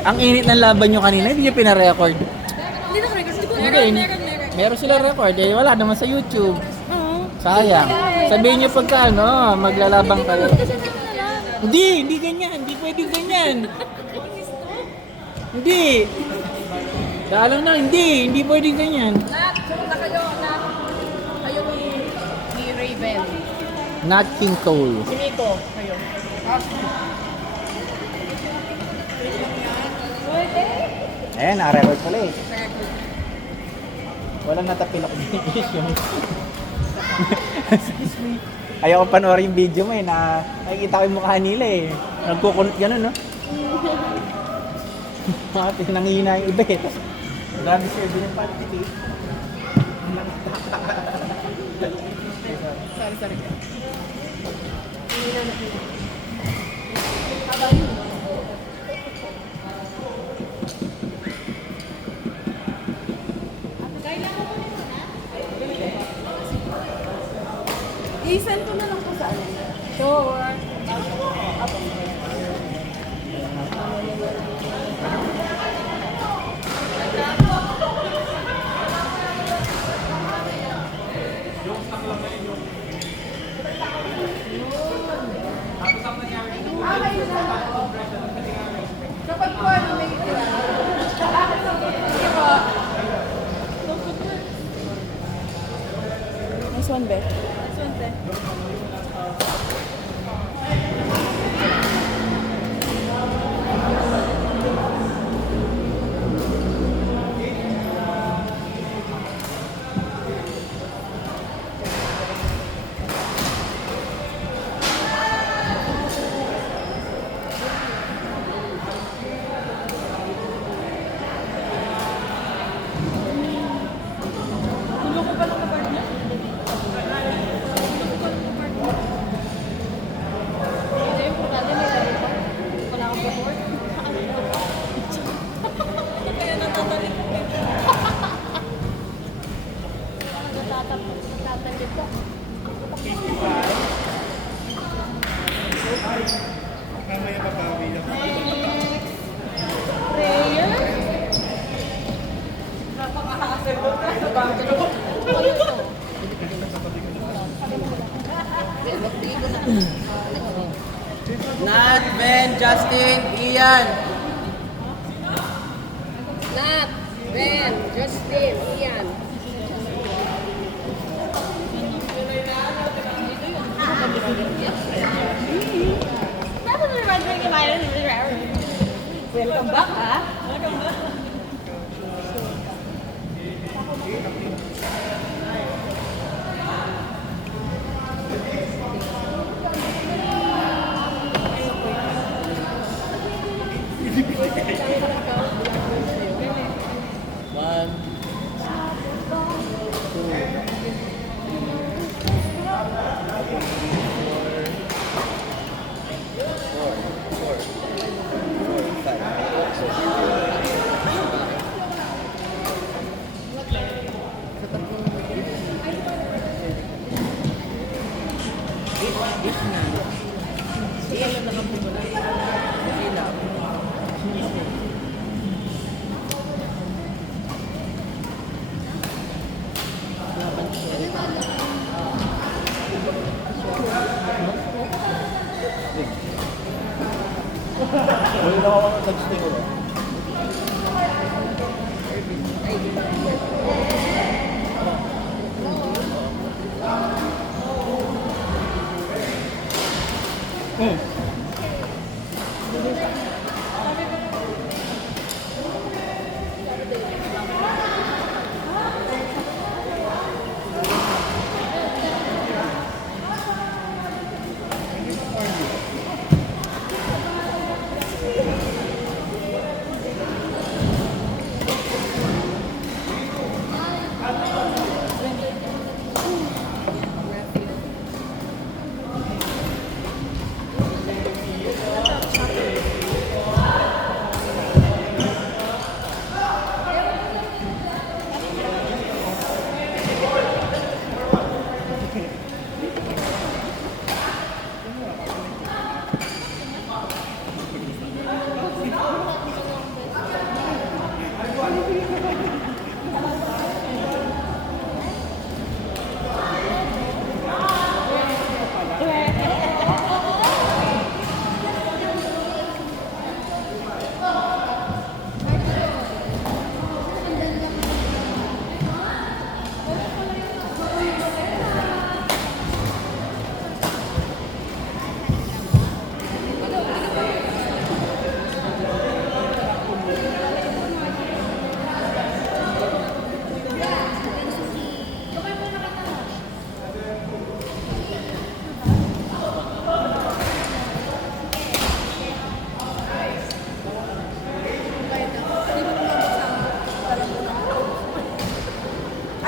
Ang init ng laban nyo kanina, hindi nyo pinarecord. Hindi na record. Hindi. Meron silang record eh. Wala naman sa YouTube. Oo. Sayang. Sabihin nyo pagka ano, maglalabang kayo. Hindi ganyan. Hindi pwedeng ganyan. Hindi. Lalo na, hindi pwedeng ganyan. Nak, sunod na kayo. Nak. Kayo ni Raven. Not King Cole. Si Nico. Kayo. Ayan, naka-record pala eh. Walang natapilok yung excuse me. Ayaw ko panoorin yung video mo eh, na nakikita ko yung mukha nila eh. Nagkukunot gano'n, no? Mga nangihina yung iba eh. Tapos, marami sir, din yung pantik eh. Sorry. I-send ko na lang po sa ano. Sure. Kapag po ano may Nice one, Beth. Nice one, Beth. Tulog ko pa lang na niya. Hindi, importante may laro pa. Wala akong support. Kaya natatalit ko. Natatalit ko. Mamaya babawi na. Prayer? Napaka-hassle mo na sa bangko. Ano ito? Nat, Ben, Justin, Ian. Nat, Ben, Justin, Ian. Welcome back, ha? Welcome back. One,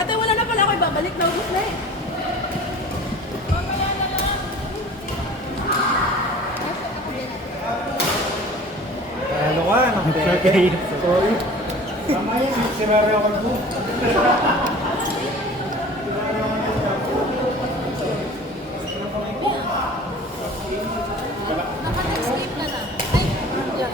Ate, wala na pala ako ibabalik. Naubos na eh. Ano ka? Okay. Sorry. Tama yan. Sinari ako po. Naka-escape ka na. Ay, yan.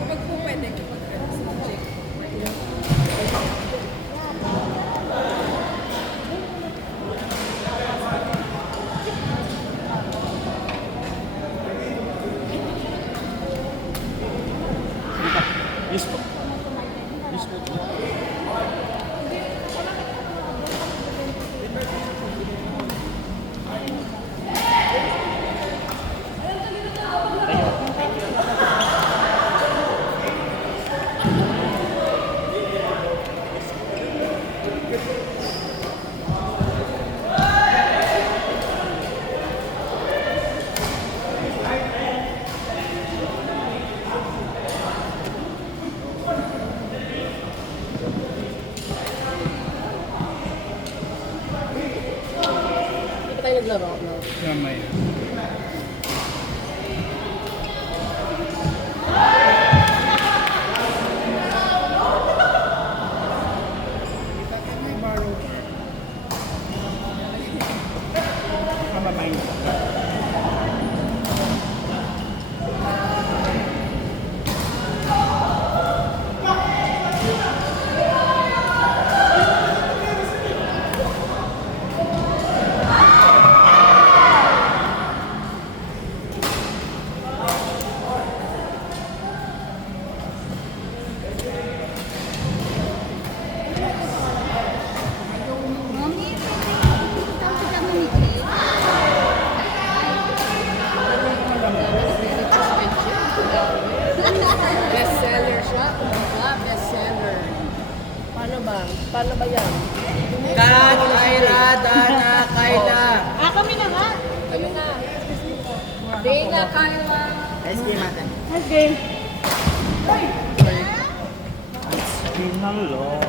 Kapag po pwede, subject. Yes po. Yes po. Hindi pa tayo naglaro, no? Tama yan. Bestseller siya. Diba? Bestseller. Paano ba? Paano ba yan? Kat, Kyra, Dana, Kyla. Kami na nga. Kayo na. Dana, Kyla. SK Matan. Game na lo.